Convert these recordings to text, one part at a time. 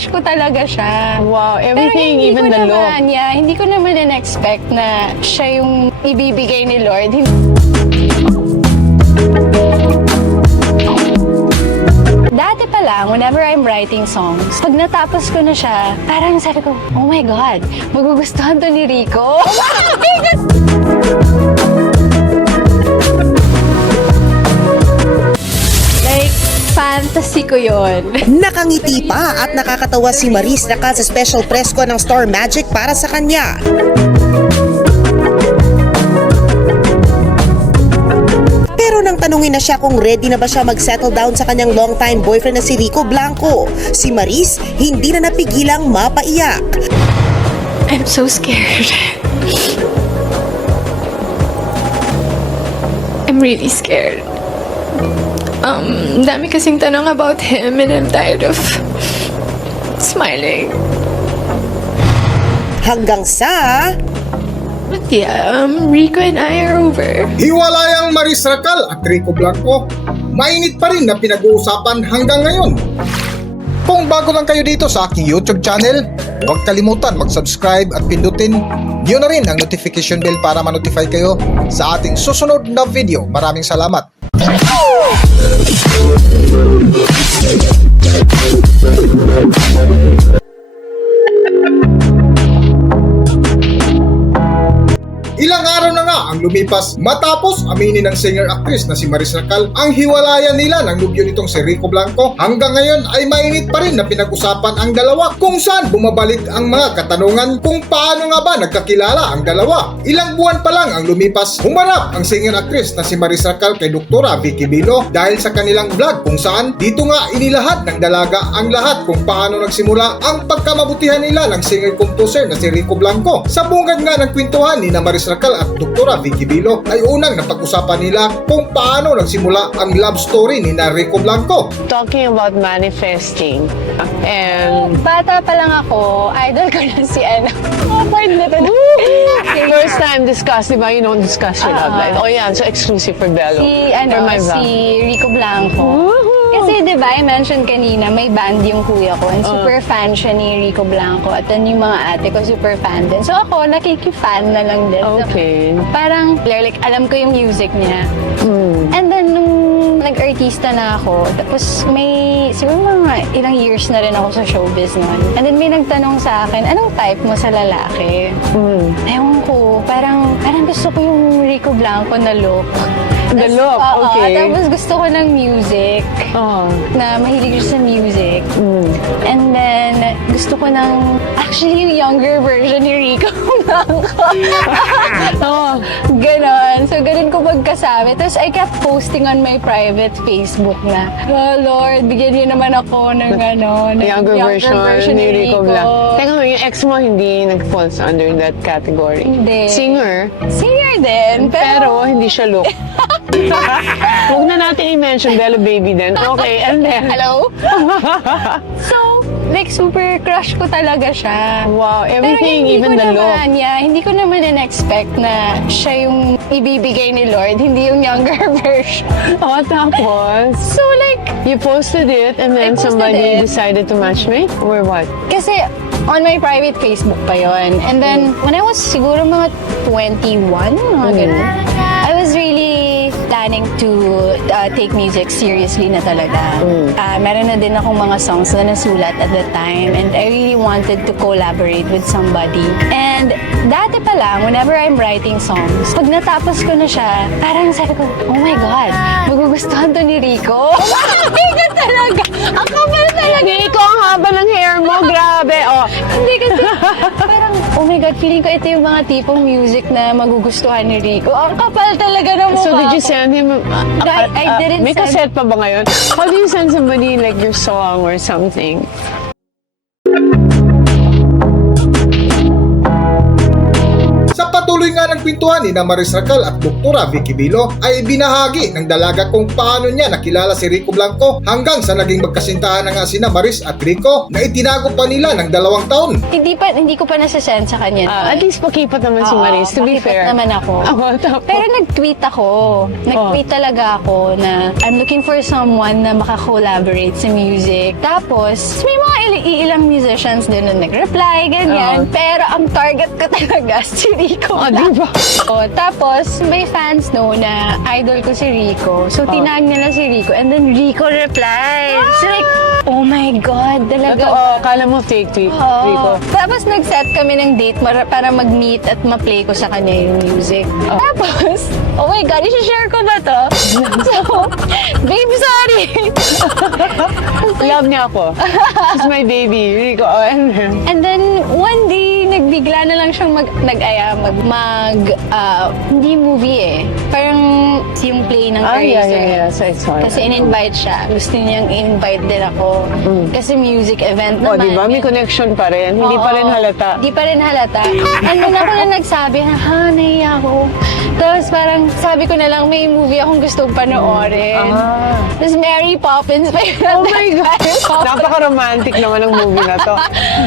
crush ko talaga siya. Wow, everything, even the look. naman, yeah, hindi ko naman in-expect na siya yung ibibigay ni Lord. Dati pa lang, whenever I'm writing songs, pag natapos ko na siya, parang sabi ko, oh my God, magugustuhan to ni Rico. like, fantasy ko yon. Nakangiti pa at nakakatawa si Maris Nakal sa special press ko ng Star Magic para sa kanya. Pero nang tanungin na siya kung ready na ba siya mag-settle down sa kanyang longtime boyfriend na si Rico Blanco, si Maris hindi na napigilang mapaiyak. I'm so scared. I'm really scared. Um, dami kasing tanong about him and I'm tired of smiling. Hanggang sa... But yeah, um, Rico and I are over. Hiwalayang Maris Racal at Rico Blanco, mainit pa rin na pinag-uusapan hanggang ngayon. Kung bago lang kayo dito sa aking YouTube channel, huwag kalimutan mag-subscribe at pindutin niyo na rin ang notification bell para ma-notify kayo sa ating susunod na video. Maraming salamat! Thank you. Ilang araw na nga ang lumipas matapos aminin ng singer-actress na si Maris Racal ang hiwalayan nila ng nubyo nitong si Rico Blanco. Hanggang ngayon ay mainit pa rin na pinag-usapan ang dalawa kung saan bumabalik ang mga katanungan kung paano nga ba nagkakilala ang dalawa. Ilang buwan pa lang ang lumipas, humarap ang singer-actress na si Maris Racal kay Doktora Vicky Bino dahil sa kanilang vlog kung saan dito nga inilahad ng dalaga ang lahat kung paano nagsimula ang pagkamabutihan nila ng singer-composer na si Rico Blanco. Sa bungad nga ng kwentuhan ni na Maris Racal at Doktora Vicky Bilo ay unang napag-usapan nila kung paano nagsimula ang love story ni Rico Blanco. Talking about manifesting. And Bata pa lang ako, idol ko na si ano. Awkward na to. first time discuss, di ba? You don't discuss your love Ah. life. Oh, yeah. So exclusive for Bello. Si, For ano, my vlog. si Rico Blanco. Kasi di ba, I mentioned kanina, may band yung kuya ko and super fan siya ni Rico Blanco at then yung mga ate ko super fan din. So ako, nakikifan na lang din. So, Okay. parang, like, alam ko yung music niya. And then, nung nag-artista na ako, tapos may, siguro mga ilang years na rin ako sa showbiz noon. And then may nagtanong sa akin, anong type mo sa lalaki? Ewan ko, parang, parang gusto ko yung Rico Blanco na look. The Tas- look, oo, okay. Tapos gusto ko ng music, Oh. na mahilig sa music. Mm. And then, gusto ko ng, actually, yung younger version ni Rico Blanco. Oh. Ganon. So, ganun ko pagkasabi. Tapos, I kept posting on my private Facebook na, Oh, Lord, bigyan niyo naman ako ng, ano, ng younger, version, ni Rico Blanco. Teka mo, yung ex mo hindi nag-falls under that category. Hindi. Singer, Singer din, pero, pero hindi siya look. Huwag na natin i-mention Bello Baby din. Okay, and then... hello? so, like, super crush ko talaga siya. Wow, Pero everything, hindi even the look. naman, yeah, hindi ko naman in-expect na siya yung ibibigay ni Lord, hindi yung younger version. Oh, tapos, So, like, you posted it and then somebody it. decided to matchmake? Or what? Kasi on my private Facebook pa yon. And then, when I was siguro mga 21, mga ganun, was really planning to uh, take music seriously na talaga. Uh, meron na din akong mga songs na nasulat at the time and I really wanted to collaborate with somebody. And dati pa lang, whenever I'm writing songs, pag natapos ko na siya, parang sabi ko, oh my God, magugustuhan to ni Rico. Oh my God talaga! Ang kapal talaga! Nico, ang haba ng hair mo. Grabe. Oh, Hindi kasi, parang, oh my God, feeling ko ito yung mga tipong music na magugustuhan ni Rico. Ang kapal talaga ng mukha So did you send him? I- I didn't May send- cassette pa ba ngayon? How do you send somebody like your song or something? Nga ng pintuan ni na Maris Racal at Doktora Vicky Bilo ay binahagi ng dalaga kung paano niya nakilala si Rico Blanco hanggang sa naging magkasintahan na nga sina Maris at Rico na itinago pa nila ng dalawang taon. Hindi pa hindi ko pa nasasend sa kanya. To. at least pakipot naman si Maris, to be pakipot fair. naman ako. Ako, tapos. Pero nag-tweet ako. Nag-tweet Oh. talaga ako na I'm looking for someone na makakollaborate sa music. Tapos, may mga il- ilang musicians din na nag-reply, ganyan. Oh. Pero ang target ko talaga si Rico. Oh, di ba? Oh, tapos, may fans no na idol ko si Rico. So, Oh. tinag nila si Rico. And then, Rico replied. So, like, oh my God, talaga. Totoo, kala mo fake tweet, Oo. Rico. Tapos nag-set kami ng date para, para mag-meet at ma-play ko sa kanya yung music. Tapos, oh my God, i-share ko ba to? so, babe, sorry. Love niya ako. She's my baby, Rico. Oh, and And then, nagbigla na lang siyang mag, nag-aya, mag, mag ah, hindi movie eh. Parang yung play ng Ah, yeah, Eraser. yeah, yeah. So, it's fine. Kasi in-invite siya. Gusto niyang in-invite din ako. Kasi music event Oh, naman. di ba? May connection pa rin. Hindi pa rin Oo. halata. Hindi pa rin halata. And then ako na nagsabi na, ha, nahiya ako. Tapos parang sabi ko na lang, may movie akong gustong panoorin. Ah. Tapos Mary Poppins pa yun. Oh my God! Napaka-romantic naman ng movie na to.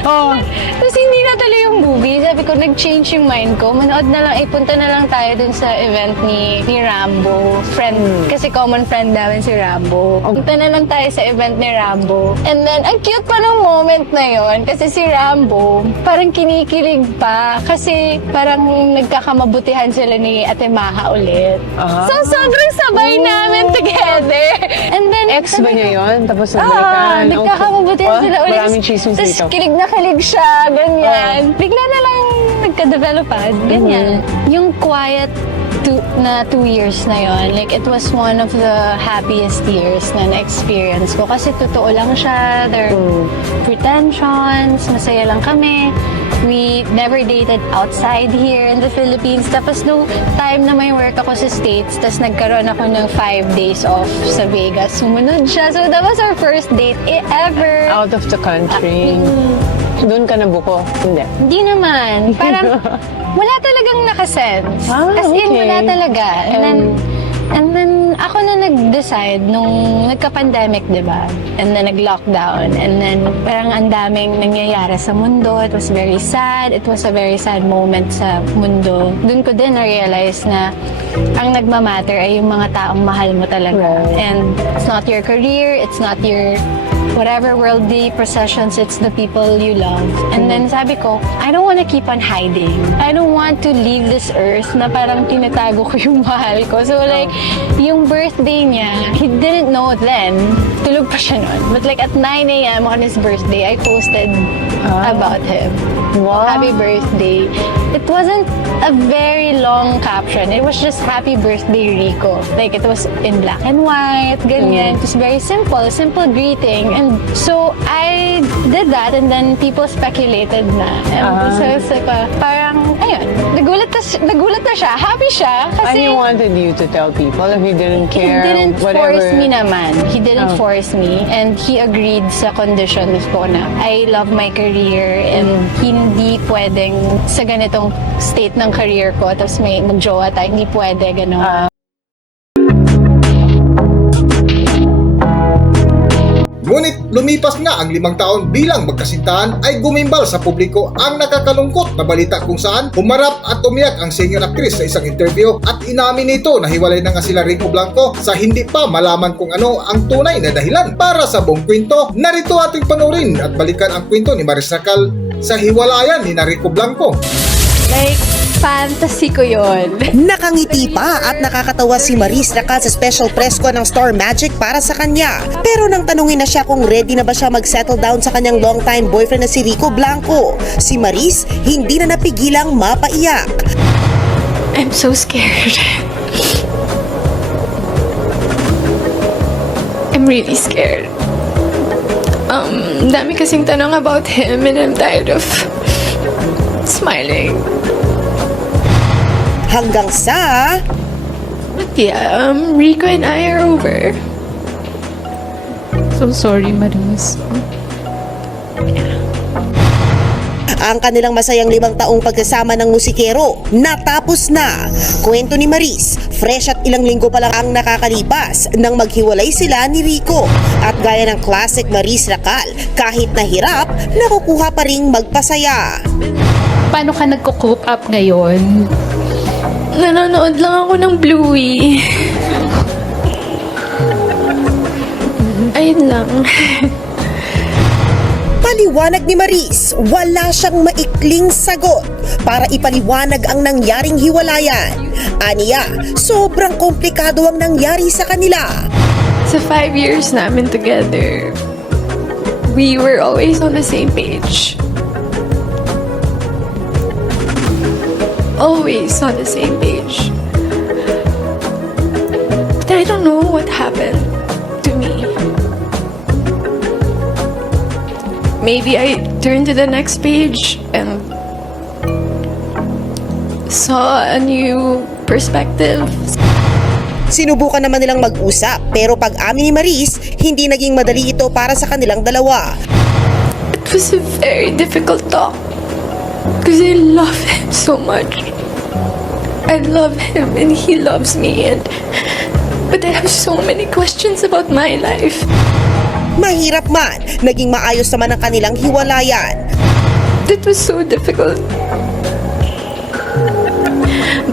Oh, Tapos hindi na tuloy yung movie. Sabi ko, nag-change yung mind ko. Manood na lang, ipunta na lang tayo dun sa event ni, ni Rambo. Friend, kasi common friend namin si Rambo. Punta na lang tayo sa event ni Rambo. And then, ang cute pa ng moment na yon kasi si Rambo, parang kinikilig pa. Kasi parang nagkakamabutihan sila ni Ate Maha ulit. Ah. So, sobrang sabay namin together. And then, ex ba sabi niya ko, yun? Tapos Ah, nagbalikan. nagkakamabutihan Oh, sila ulit. Maraming chismis Tapos dito. kilig na kilig siya, ganyan. Bigla na lang nagka-developad, ganyan. Yung quiet two, na two years na yon like it was one of the happiest years na na-experience ko. Kasi totoo lang siya, there are pretensions, masaya lang kami. We never dated outside here in the Philippines. Tapos nung time na may work ako sa States, tapos nagkaroon ako ng five days off sa Vegas. Sumunod siya. So that was our first date e- ever. Out of the country. Doon ka nabuko? Hindi. Hindi naman. Parang wala talagang nakasense. Ah, As in, okay. wala talaga. And then, Um, and then ako na nag-decide nung nagka-pandemic, di ba? And then nag-lockdown. And then parang ang daming nangyayari sa mundo. It was very sad. It was a very sad moment sa mundo. Doon ko din na-realize na ang nagmamatter ay yung mga taong mahal mo talaga. And it's not your career, it's not your whatever worldly possessions, it's the people you love. And then sabi ko, I don't want to keep on hiding. I don't want to leave this earth na parang tinatago ko yung mahal ko. So like, yung birthday niya, he didn't know then. Tulog pa siya nun. But like at 9 a.m. on his birthday, I posted about him. Wow. Happy birthday. It wasn't a very long caption. It was just happy birthday Rico. Like it was in black and white, ganyan. It was very simple, simple greeting. And so I did that and then people speculated na. And Ah. so, so pa- parang, ayun, nagulat na, si- nagulat na siya. Happy siya And kasi he wanted you to tell people if you didn't he care, didn't whatever. force me naman. He didn't Oh. force me. And he agreed sa conditions ko na I love my career and hindi pwedeng sa ganitong state ng career ko tapos may magjowa tayo. Hindi pwede, gano'n. Ah. Ngunit lumipas nga ang limang taon bilang magkasintahan ay gumimbal sa publiko ang nakakalungkot na balita kung saan humarap at umiyak ang senior actress sa isang interview at inamin nito na hiwalay na nga sila Rico Blanco sa hindi pa malaman kung ano ang tunay na dahilan para sa buong kwento. Narito ating panurin at balikan ang kwento ni Maris Nakal sa hiwalayan ni Rico Blanco. Like, fantasy ko yon. Nakangiti pa at nakakatawa si Maris Racal sa special press ko ng Star Magic para sa kanya. Pero nang tanungin na siya kung ready na ba siya mag-settle down sa kanyang longtime boyfriend na si Rico Blanco, si Maris hindi na napigilang mapaiyak. I'm so scared. I'm really scared. Um, dami kasing tanong about him and I'm tired of smiling. Hanggang sa... Yeah, um, Rico and I are over. So sorry, Maris. Ang kanilang masayang limang taong pagkasama ng musikero natapos na. Kwento ni Maris, fresh at ilang linggo pa lang ang nakakalipas nang maghiwalay sila ni Rico. At gaya ng classic Maris Racal, kahit nahirap, nakukuha pa ring magpasaya. Paano ka nagko-cope up ngayon? Nanonood lang ako ng Bluey. Ayun lang. Paliwanag ni Maris, wala siyang maikling sagot para ipaliwanag ang nangyaring hiwalayan. Aniya, sobrang komplikado ang nangyari sa kanila. Sa five years namin together, we were always on the same page. Always on the same page. But I don't know what happened to me. Maybe I turned to the next page and saw a new perspective, Sinubukan naman nilang mag-usap pero pag amin ni Maris, hindi naging madali ito para sa kanilang dalawa. It was a very difficult talk because I love him so much. I love him and he loves me and but I have so many questions about my life. Mahirap man, naging maayos naman ang kanilang hiwalayan. It was so difficult.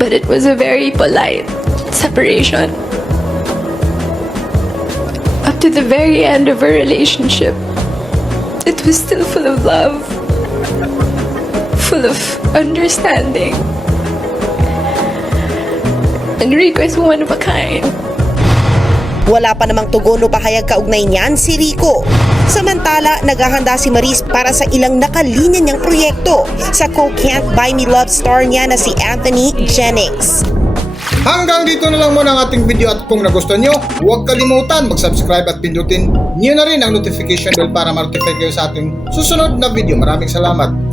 But it was a very polite separation. Up to the very end of our relationship, it was still full of love, full of understanding. And Rico is one of a kind. Wala pa namang tugon o pahayag kaugnay niyan si Rico. Samantala, naghahanda si Maris para sa ilang nakalinya niyang proyekto sa Co Can't Buy Me Love star niya na si Anthony Jennings. Hanggang dito na lang muna ang ating video at kung nagustuhan nyo, huwag kalimutan mag-subscribe at pindutin nyo na rin ang notification bell para ma-notify kayo sa ating susunod na video. Maraming salamat.